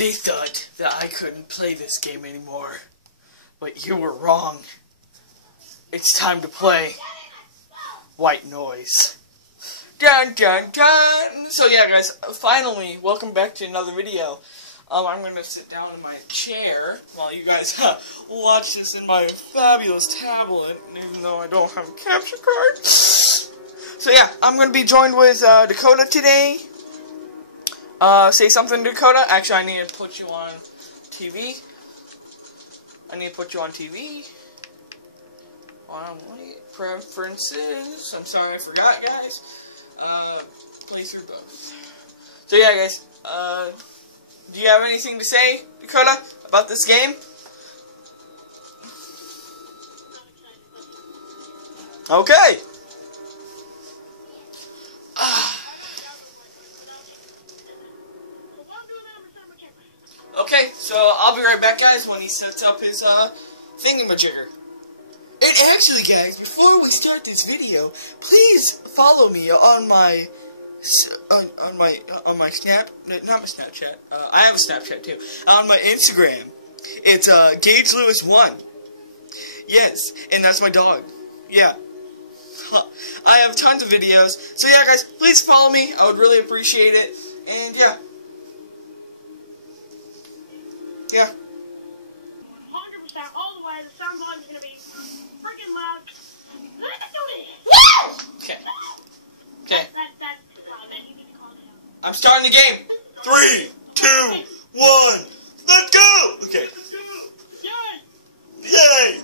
They thought that I couldn't play this game anymore. But you were wrong. It's time to play White Noise. Dun dun dun! So yeah guys, finally, welcome back to another video. I'm going to sit down in my chair while you guys watch this in my fabulous tablet, even though I don't have a capture card. So yeah, I'm going to be joined with Dakota today. Say something, Dakota. Actually, I need to put you on TV. Preferences. I'm sorry I forgot, guys. Play through both. So yeah, guys. Do you have anything to say, Dakota, about this game? Okay. Okay, so I'll be right back, guys, when he sets up his thingamajigger. And actually, guys, before we start this video, please follow me on my on my Snap, not my Snapchat. I have a Snapchat too. On my Instagram, it's GageLewis1. Yes, and that's my dog. Yeah. I have tons of videos. So yeah, guys, please follow me. I would really appreciate it. And yeah. Yeah. 100% all the way. The sound volume is gonna be freaking loud. Let's do it. Okay. Okay. That's loud. Man, you need to calm down. I'm starting the game. 3, 2, 1. Let's go. Okay. Yay!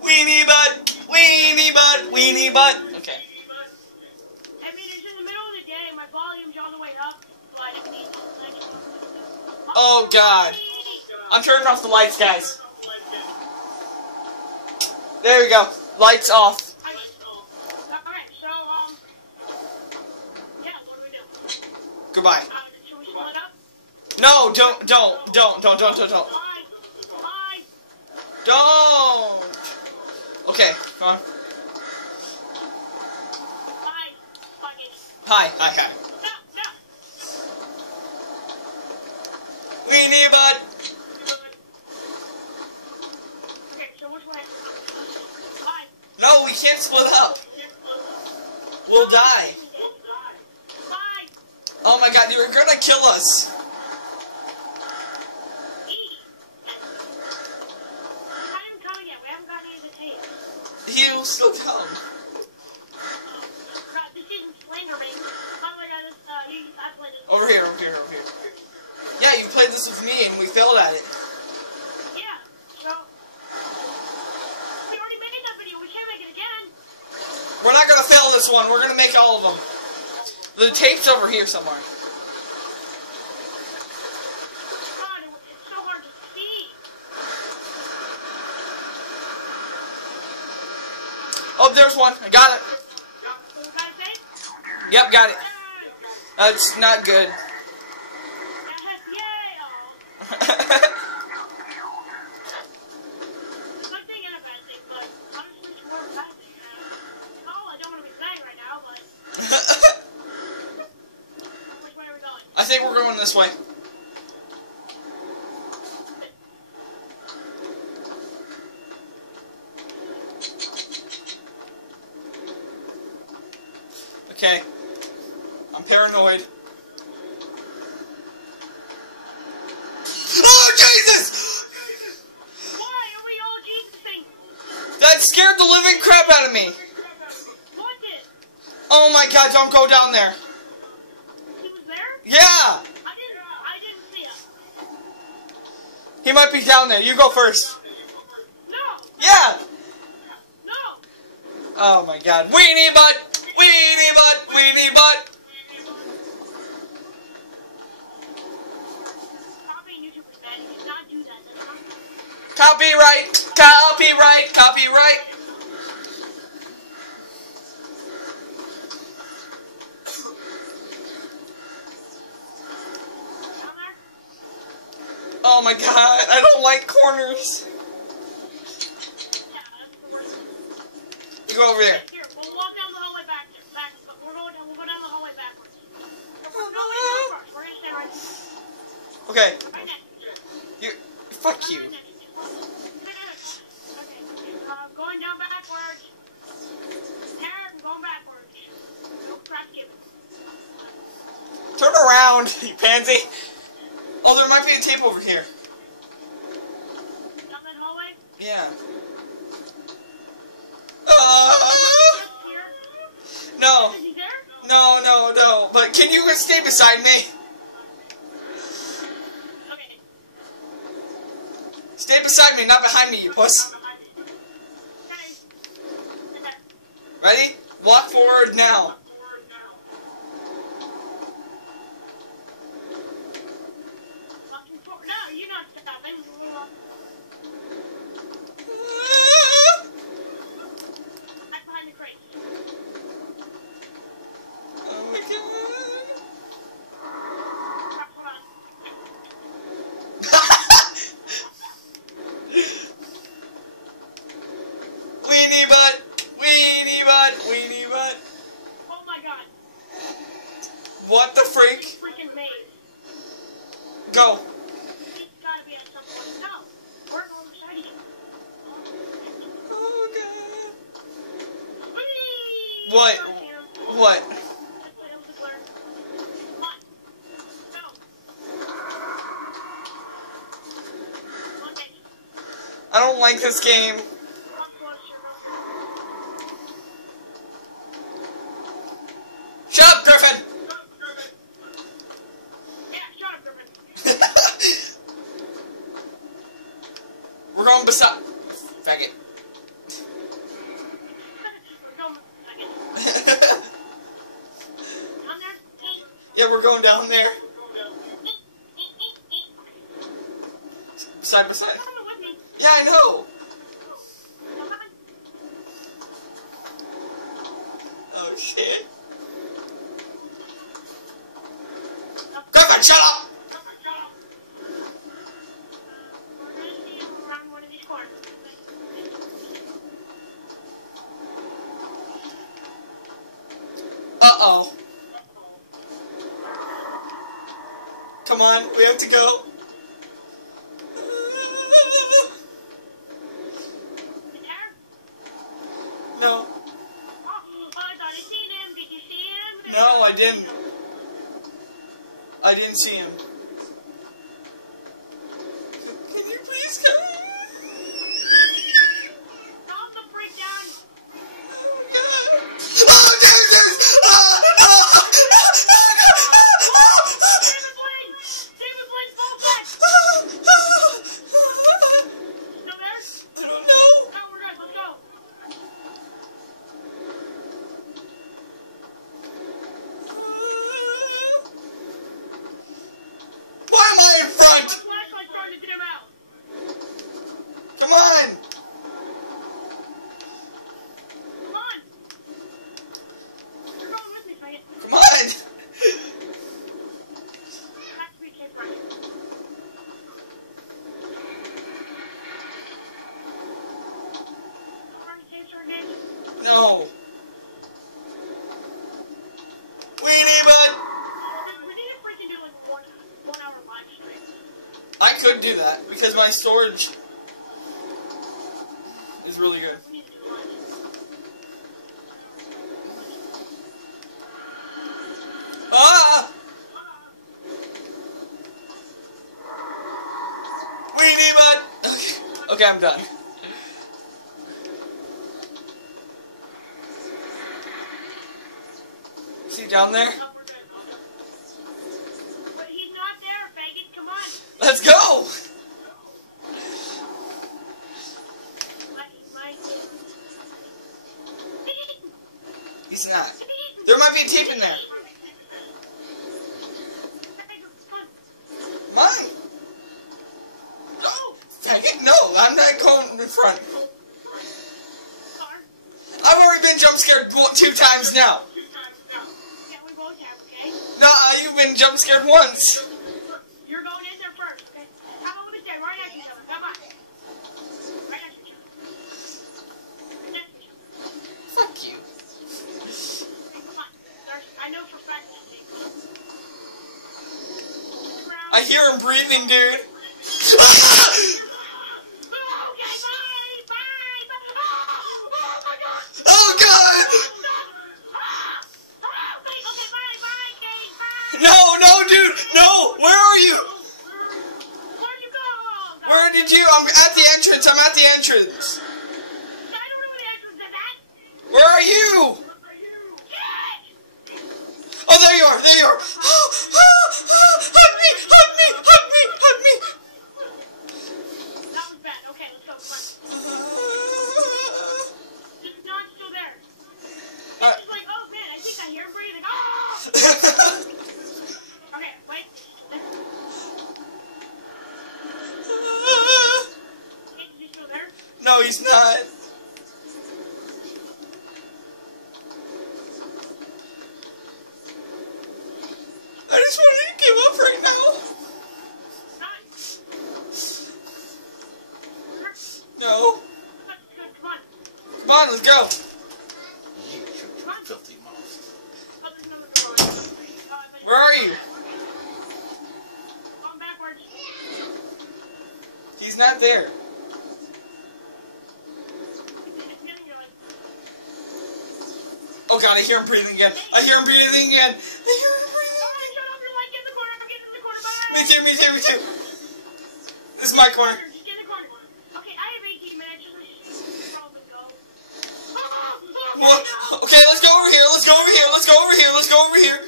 Weenie butt, weenie butt, weenie butt. Okay. I mean, it's in the middle of the day. My volume's all the way up. But I mean, oh God! I'm turning off the lights, guys. There we go. Lights off. Alright, so, yeah, what do we do? Goodbye. Should we split up? No, don't. Bye. Don't. Okay, come on. Bye. Fucking. Hi. No. Weenie butt. Okay, so which way? Bye. No, we can't split up. We'll die. Bye. Oh my God, you're gonna kill us. He'll still come. This isn't Slenderman. Over here. Yeah, you played this with me and we failed at it. Yeah, so we already made that video. We can't make it again. We're not gonna fail this one. We're gonna make all of them. The tape's over here somewhere. God, it's so hard to see. Oh, there's one. I got it. Yep, got it. That's not good. I think we're going this way. Okay. I'm paranoid. Oh, Jesus! Why are we all Jesusing? That scared the living crap out of me. What did? Oh my God, don't go down there. He was there? Yeah! I didn't see him. He might be down there. You go first. No! Yeah! No! Oh my God. Weenie butt! Weenie butt! Weenie butt! Copying YouTubers, man. You cannot do that. That's not good. Copyright! Copyright! Down there? Oh my God, I don't like corners. Yeah, that's the worst. You go over there. Here, we'll walk down the hallway back there. We'll go down the hallway backwards. Come on, go. Okay. Right next. You. Fuck you. Right next. Okay. Going down backwards. There, I'm going backwards. No crap given. Turn around, you pansy. Oh, there might be a tape over here. Down that hallway? Yeah. Here? No. Is he there? No, no, no. But can you stay beside me? Okay. Stay beside me, not behind me, you puss. Okay. Okay. Ready? Walk forward now. Walking forward. No, you're not stopping. I'm behind the crate. Oh my god. Hold on. Weenie butt, weenie butt, weenie butt. Oh my god. What the freak? Freaking maze. Go. He's gotta be at some point. No. We're on the side of you. Oh god. Whee! What? Got him. What? It was a blur. Come on. Go. Come on, baby. I don't like this game. Come closer. Shut up, Griffin! Yeah, shut up, Griffin. We're going beside. Faggot. We're going second. Down there. Yeah, we're going down there. Side by side. Come with me. Yeah, I know. Come on. Oh shit. Griffin, shut up! We're gonna see him around one of these corners. Uh-oh. Come on, we have to go. There? No. Oh, I thought I seen him. Did you see him? No, I didn't. I didn't see him. Can you please come? Calm the freak down. Oh, God. Oh, Jesus! David Blaine! David Blaine, fall back! Still there? I don't know. No, we're good. Let's go. Why am I in front? My flashlight's starting to dim out. Come on. Come on. You're going with me, faggot. Come on. Has to be cave running. Alright, saves our game. No. Weenie butt. We need to freaking do like a one hour live stream. I could do that because my storage is really good. We need to do live. Ah! Weenie butt. Okay. Okay, I'm done. See down there? No, we're good. But he's not there, faggot. Come on. Let's go. He's not. There might be a tape in there. Come on. No, faggot. No, I'm not going in front. I've already been jump scared 2 times now. Yeah, we both have, okay? Nah, you've been jump scared once. You're going in there first, okay? How about we stay right next to each other? Come on. Right next to each other. Right next to each other. Fuck you. Okay, come on. I know for a fact that they I hear him breathing, dude. Oh God! No, dude, no! Where are you? Where did you? I'm at the entrance. I'm at the entrance. Where are you? Oh, there you are. There you are. Hug me! Hug me! Hug me! Hug me! That was bad. Okay, let's go. Come on. He's not still there. He's like, oh man, I think I hear him breathing. Oh! Okay, wait. Is he still there? No, he's not. I just wanted to give up right now. No. Come on. Come on, let's go. Come on. Filthy mouth. Oh, there's another door. Where are you? Going backwards. He's not there. Oh God, I hear him breathing again. I hear him breathing again. I hear him breathing. Me too, me too, me too. This is my corner. Okay, I have 18 minutes. Just probably go. What? Okay, let's go over here. Let's go over here. Let's go over here. Let's go over here.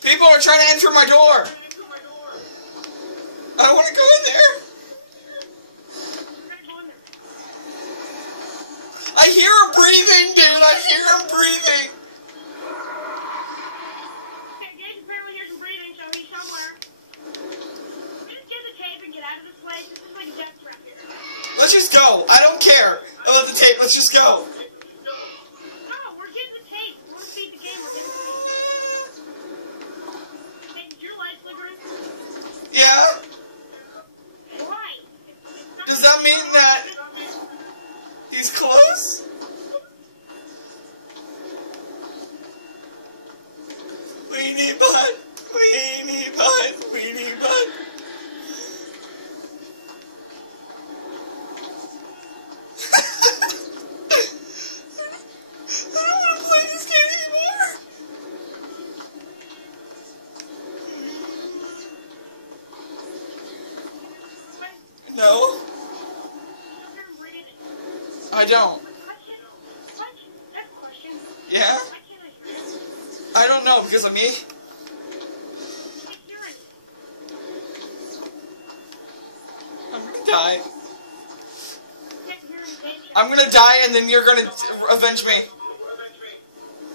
People are trying to enter my door. I don't want to go in there. I hear him breathing, dude. I hear him breathing. Okay, James apparently hears him breathing, so he's somewhere. Just get the tape and get out of this place. This is like a death trap here. Let's just go. I don't care about the tape. Let's just go. No, we're getting the tape. We want to beat the game. We're getting the tape. Hey, is your light flickering? Yeah? Why? Does that mean that he's close? Weenie butt, weenie butt, weenie butt. I don't want to play this game anymore. No, I don't. Yeah? I don't know because of me. I'm gonna die. I'm gonna die and then you're gonna avenge me.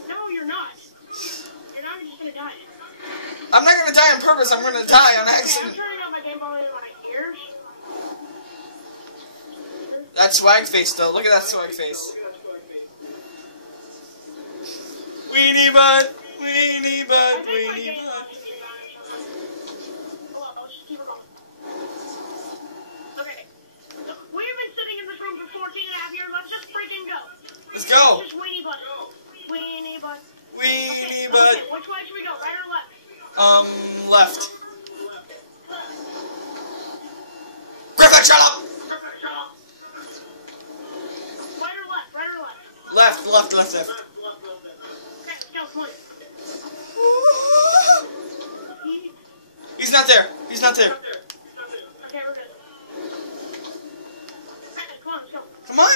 No, you're not. You're not just gonna die. I'm not gonna die on purpose, I'm gonna die on Okay, I'm accident. turning on my game volume on my ears. That swag face though, look at that swag face. Weenie butt, weenie butt, weenie butt. Okay. We've been sitting in this room for 14 and a half years. Let's just freaking go. Let's go. Just weenie butt. Weenie butt. Weenie Okay, butt. okay, which way should we go? Right or left? Left. Griffin, shut up! Right or left? Right or left? Left, left, left, left. Okay, let's go. Come on. He's not there. He's not there. Okay, we're good. Okay, come on, let's go. Come on.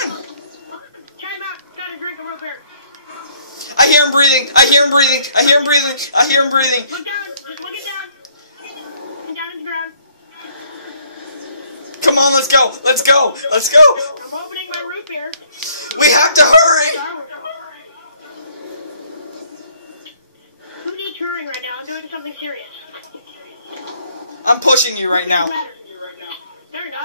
Time out. Gotta drink a root beer. I hear him breathing. I hear him breathing. I hear him breathing. I hear him breathing. Look down. Just look it down. And down to the ground. Come on, let's go. Let's go. Let's go. I'm opening my root beer. We have to hurry. Who needs hurrying right now? I'm doing something serious. I'm pushing you right now. There you go.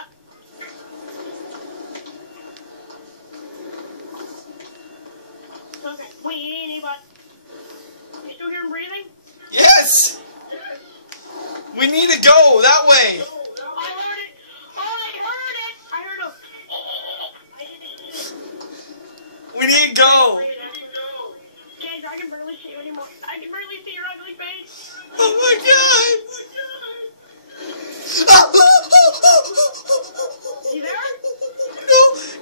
Okay. Weenie butt. You still hear him breathing? Yes. We need to go that way. I heard it. Oh, I heard it. I heard him. We need to go. I can barely see you anymore. I can barely see your ugly face. Oh my god! You there?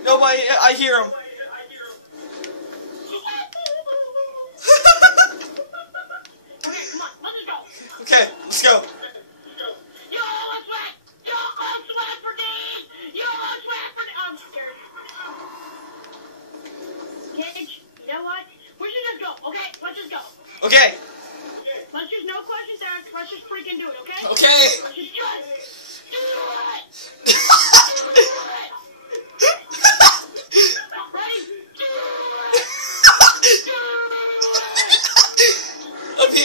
No, I hear him. Okay, come on, let's just go. Okay, let's go. Yo, let's sweat! Yo, let's sweat for days! Yo, let's sweat for days! I'm scared. Gage, you know what? We should just go, okay? Let's just go. Okay. Let's just, no questions asked. Let's just freaking do it, okay? Okay. Let's just do it! Do it! Ready? Do it!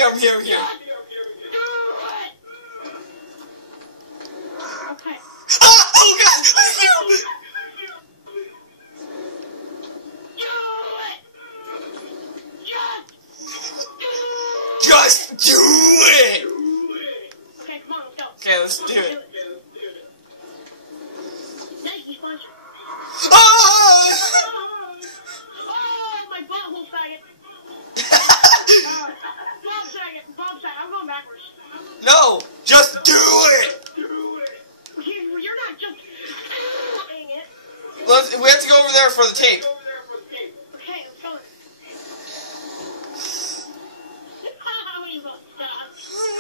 I'm here. Do it! Okay. Oh god! Just do it! Okay, come on, let's go. Okay, let's do it. Nike sponsor. Ah! Oh, my butthole faggot. Bob faggot. I'm going backwards. No! Just do it! You're not just doing it. We have to go over there for the tape. Okay, let's go.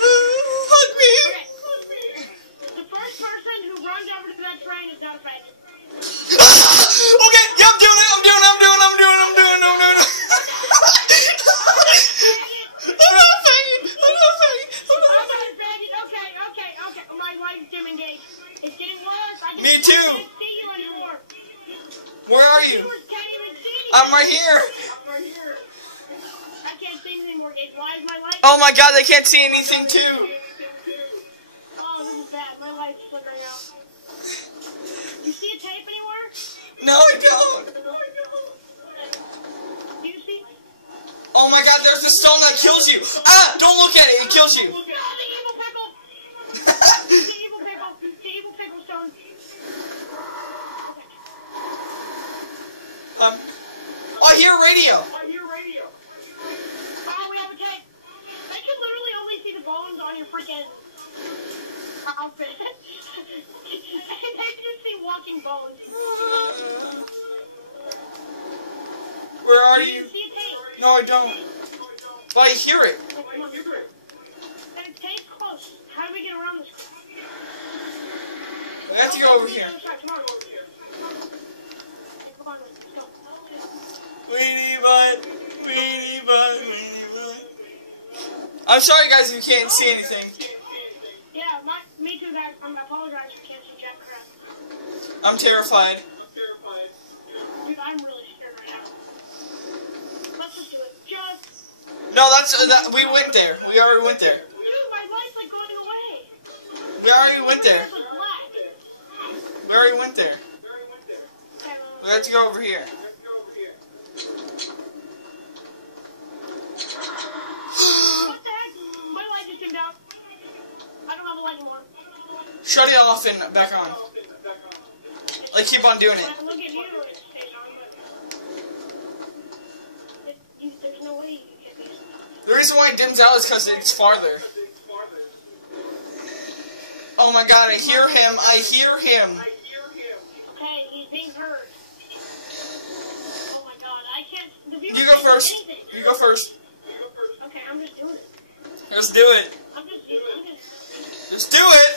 Hug me! Okay. The first person who runs over to that train is not a faggot. Okay, yeah, I'm doing it. I'm doing it. I'm not a faggot. I'm not a faggot. Okay. My life's dim engaged. It's getting worse. I Me too. can't see you anymore. Where are you? Viewers can't even see you. I'm right here. I can't see anything more, Gage. Why is my light? Oh my god, they can't see anything too. Oh, this is bad. My light's flickering out. You see a tape anywhere? No, I don't. Do you see? Oh my god, there's a stone that kills you. Ah, don't look at it. It kills you. No, the evil pickle. The evil pickle stone. I hear radio. Oh, we have a tape. I can literally only see the bones on your freaking outfit. I can see walking bones. Where are Do you? see a tape? No, I don't. But I hear it. Then tape close. How do we get around this? We have to go over here. Come on. Come on, let's go. Weenie bun. I'm sorry, guys, if you can't see anything. Yeah, me too, guys. I apologize if you can't see jack crap. I'm terrified. Dude, I'm really scared right now. Let's just do it. No, we went there. We already went there. Dude, my light's like going away. We already went there. It's like black. We already went there. Okay, We have to go over here. what the heck? My light just dimmed out. I don't have a light anymore. Shut it off and back on. Like, keep on doing it. Look at you, it stays on, but there's no way you can get these. The reason why it dims out is because it's farther. Oh my god, I hear him. Okay, he's being heard. Oh my god, I can't. The viewers You go can't first. see anything. You go first. Okay, I'm just doing it. Let's do it. I'm just Just do it.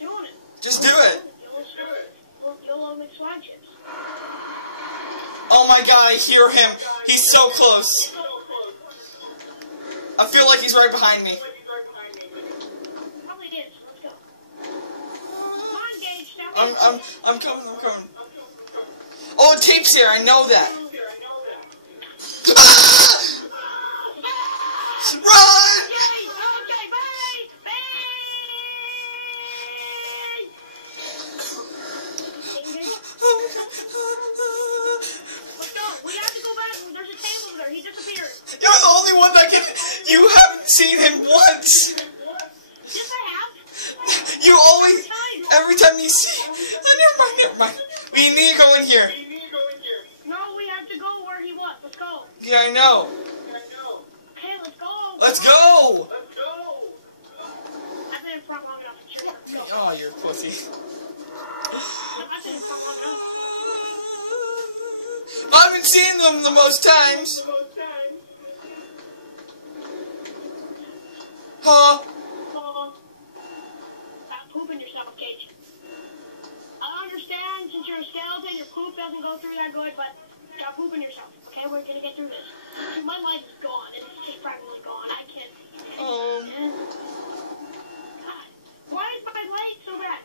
doing it. Just do it. You'll make swag chips. Oh my god, I hear him. He's so close. I feel like he's right behind me. Probably is. Let's go. Come on, Gage. Now I'm coming. Oh, the tape's here. I know that. Run! Okay, bye! Let's go. We have to go back. There's a tape over there. He disappeared. You're the only one that can... You haven't seen him once. Yes, I have. You always... Every time you see... Oh, never mind. We need to go in here. No, we have to go where he was. Let's go. Yeah, I know. Okay, let's go. Let's go! I've been in front long enough. Sure, go. Oh, you're a pussy. I've been in front long enough. I haven't seen them the most times. Huh? Stop pooping yourself, Cage. I understand since you're a skeleton, your poop doesn't go through that good, but stop pooping yourself. Okay, we're gonna get through this. Dude, my life is gone, and it's just practically gone. I can't see anything. God, why is my light so bad?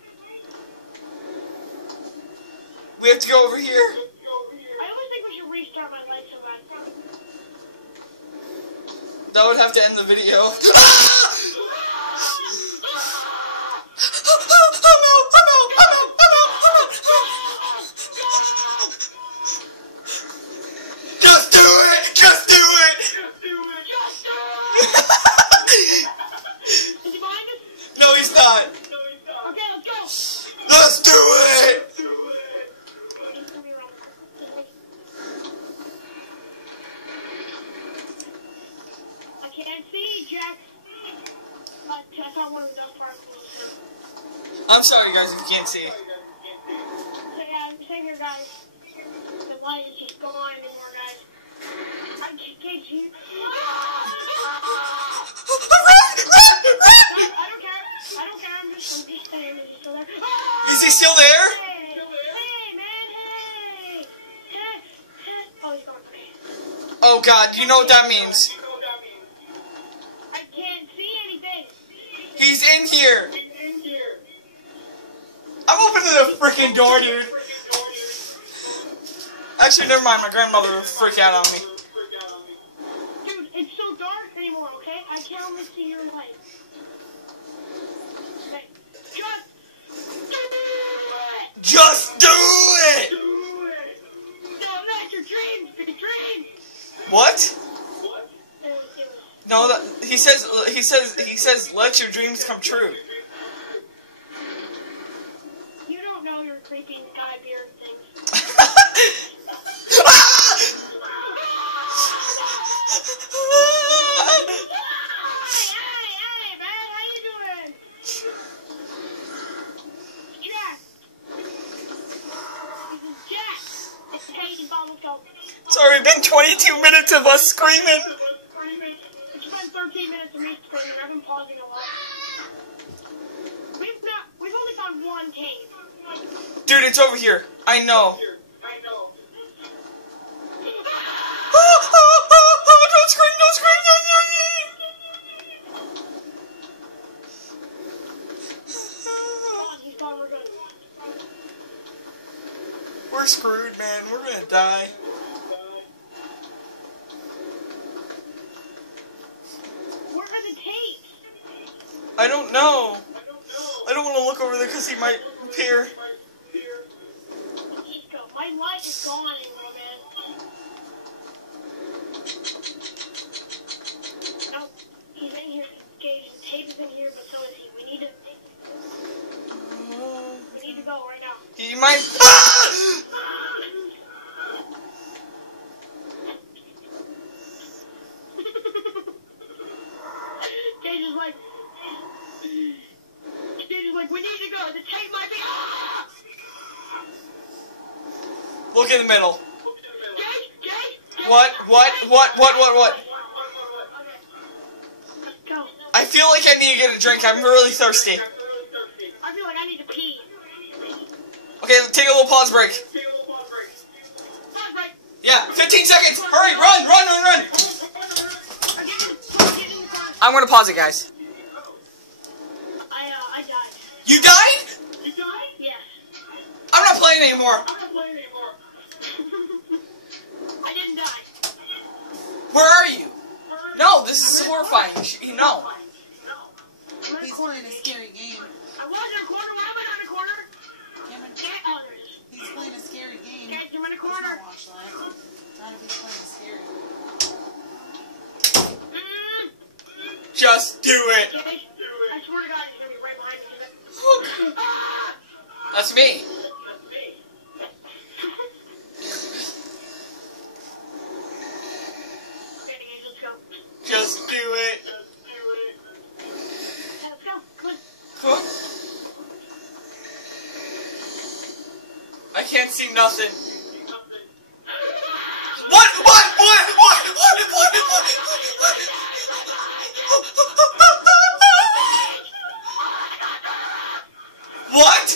We have to go over here. I always think we should restart my light so bad. That would have to end the video. Just do it! Just do it! Is he behind us? No, he's not. Okay, let's go. Let's do it! I can't see, Jack. But I thought one of the dust particles. I'm sorry, guys, if you can't see. So yeah, same here, guys. The light is just gone anymore, guys. I can't see. I don't care. I don't care. I'm just saying. Is he still there? Is he still there? Hey, man, hey. Oh, he's gone. Okay. Oh, God, you know what that means. I can't see anything. He's in here. I'm opening the freaking door, dude. Actually, never mind. My grandmother will freak out on me. Dude, it's so dark anymore, okay? I can only see your light. Okay. Just do it! Don't let your dreams be dreams! What? No, that he says, let your dreams come true. You don't know your creepy sky beard things. Hey, man, how you doing? Jack. This is Jack. It's Katie Bottle's. It's already been 22 minutes of us screaming. It's been 13 minutes of me screaming. I've been pausing a lot. We've only found one cave. Dude, it's over here. I know. Don't scream, don't scream, He's gone, we're good. We're screwed, man. We're gonna die. Where are the tapes? I don't know. I don't want to look over there because he might appear. Just go. My light is gone anymore, man. No, he's in here. Gage, the tape is in here, but so is he. We need to go right now. He might. Gage is like, we need to go. The tape might be. Look in the middle. Gage? What? Okay. Let's go. I feel like I need to get a drink. I'm really thirsty. I feel like I need to pee. Okay, take a little pause break. Pause break. Yeah, 15 seconds. Hurry, run. I'm getting in the car. I'm gonna pause it, guys. I died. You died? You died? Yes. I'm not playing anymore. I didn't die. Where are you? No, this is horrifying. You know. He's playing a scary game. I was in a corner. Why am I not in a corner? Cameron, Oh, there it is. he's playing a scary game. Okay, you're in a Let's corner. not watch that. Not if he's playing scary. Just do it. Okay? I swear to God, he's gonna be right behind me. Ah! That's me. can't see nothing. What? What? What? What? What? What? What? What? Run!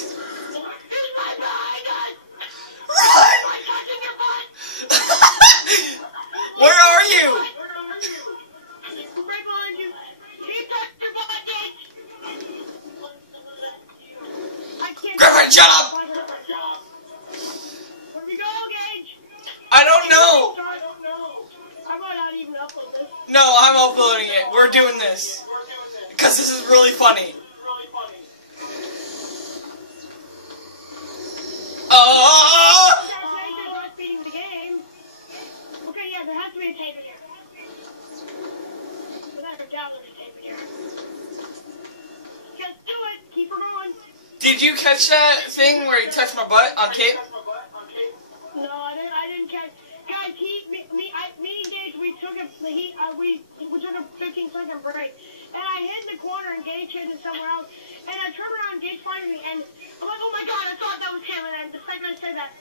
Where are you? Right behind you. He touched your butt, Gage. I can't. Griffin, shut up! Where we go, Gage? I don't know. I don't know. I might not even upload this. No, I'm uploading it. We're doing this. Because this is really funny. Not beating the game. Okay, yeah, there has to be a tape in here. Without a doubt, there's a tape in here. Just do it. Keep her going. Did you catch that thing where he touched my butt on tape? No, I didn't catch. Guys, me and Gage, we took a 15-second break, and I hid in the corner, and Gage hid in somewhere else, and I turned around, Gage finding me, and I'm like, oh my god, I thought that was him, and then the second I said that,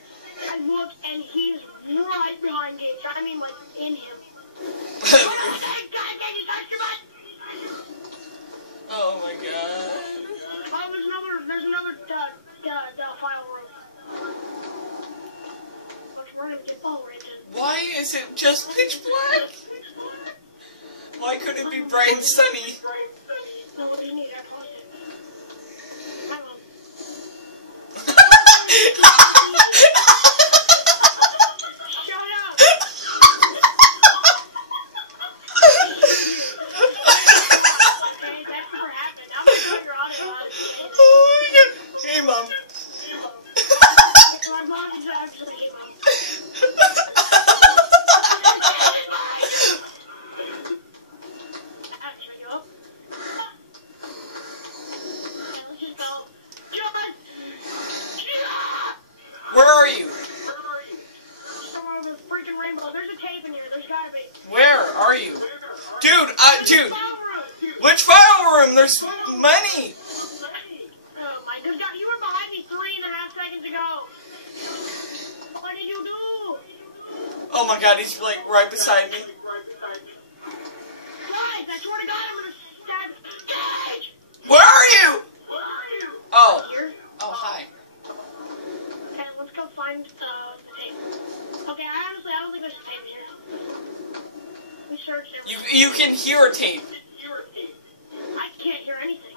I looked, and he's right behind Gage. I mean, like, in him. Oh my god. Oh, there's another file room. We're gonna get ball right then. Why is it just pitch black? Why couldn't it be bright and sunny? No, what do you need? I paused it. I will. Shut up! Okay, that never happened. I'm gonna cut your audio out. Oh my god. Hey, Mom. My mom is actually hey, Mom. Actually, go. Let's just go. Where are you? Somewhere with a freaking rainbow. There's a tape in here. There's gotta be. Where are you? Dude, dude. File room. Which file room? There's many. Oh my god, you were behind me 3.5 seconds ago. What did you do? Oh my god, he's like right beside me. Guys, I swear to God, I'm gonna stab Gage. Where are you? Oh. Here. Oh, hi. Okay, let's go find the tape. Okay, I don't think there's a tape here. We searched everything. You can hear a tape. I can't hear anything.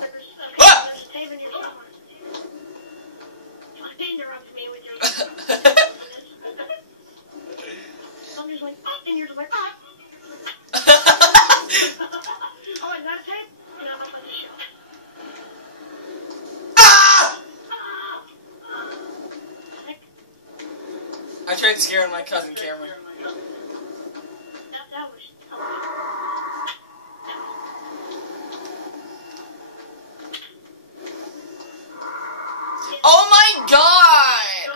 There's a tape in here somewhere. Don't interrupt me with your... I'm just like, oh, and you're just like, oh. Oh, is that a tape? No, I'm not going to show. Ah! I tried scaring my cousin Cameron. That was... Oh my god!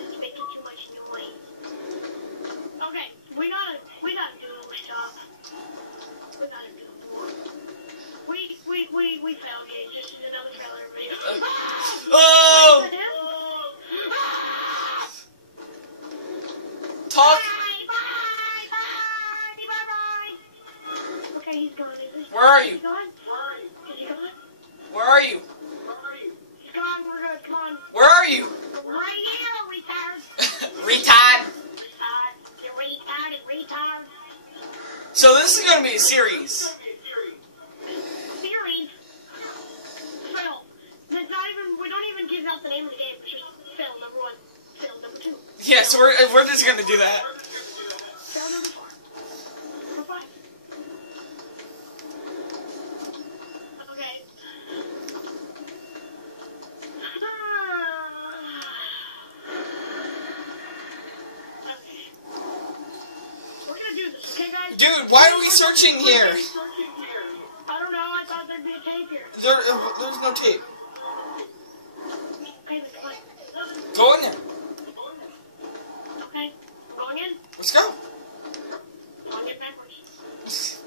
It's making too much noise. Okay, we gotta do more stuff. We gotta do more. We failed, Gage. This is another failure video. Oh! Talk. Bye. Okay, he's gone. Where are you? He's gone? Is he gone? Where are you? He's gone. We're good. Come on. Where are you? Right here, retard. Retard. You're retard. So this is gonna be a series. Series. Phil. That's not even. We don't even give out the name of the game. It's just Phil number 1. Phil number 2. Yeah, so we're just gonna do that. Phil number 4. Number 5. Okay. Okay. We're gonna do this, okay, guys? Dude, why are we searching here? I don't know. I thought there'd be a tape here. There's no tape. Okay, then come on. Go in there. Okay. Going in. Let's go. Going in backwards.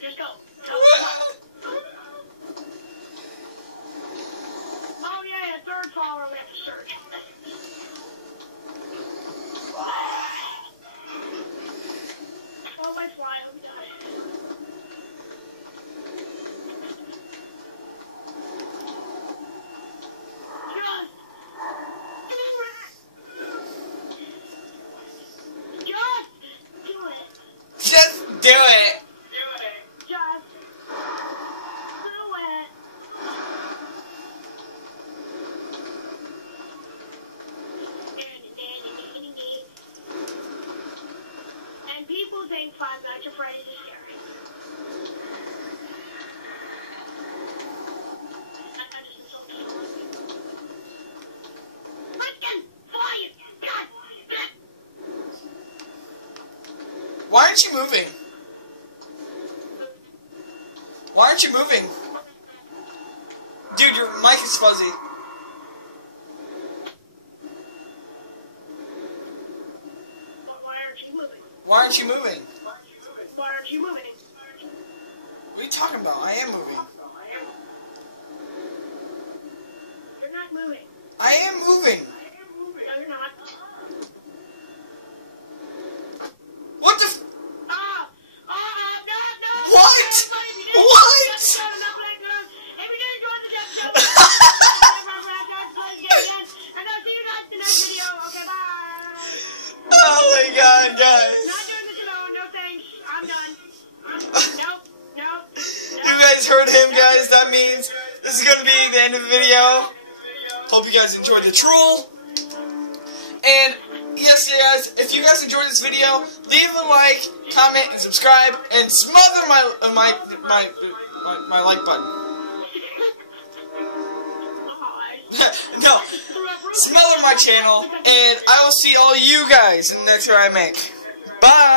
Just go. Go. Oh yeah, third follower we have to search. Oh, my fly, I hope he died. Just do it. And people think Five Nights at Freddy's is scary. I just insulted someone. Freaking fly it! God! Why aren't you moving? Why aren't you moving? Dude, your mic is fuzzy. Why aren't you moving? Why aren't you moving? Why aren't you moving? What are you talking about? I am moving. You're not moving. I am moving. No, you're not. What the f- Oh! Oh, no! What? If you didn't What? if you didn't enjoy this episode, please get again. And I'll see you guys in the next video. Okay, bye. Oh my god, guys. Not doing this alone. No thanks. I'm done. Nope. You guys heard him, guys. That means this is going to be the end of the video. Hope you guys enjoyed the troll. And yes, guys, if you guys enjoyed this video, leave a like, comment, and subscribe, and smother my like button. No, smother my channel, and I will see all you guys in the next video I make. Bye.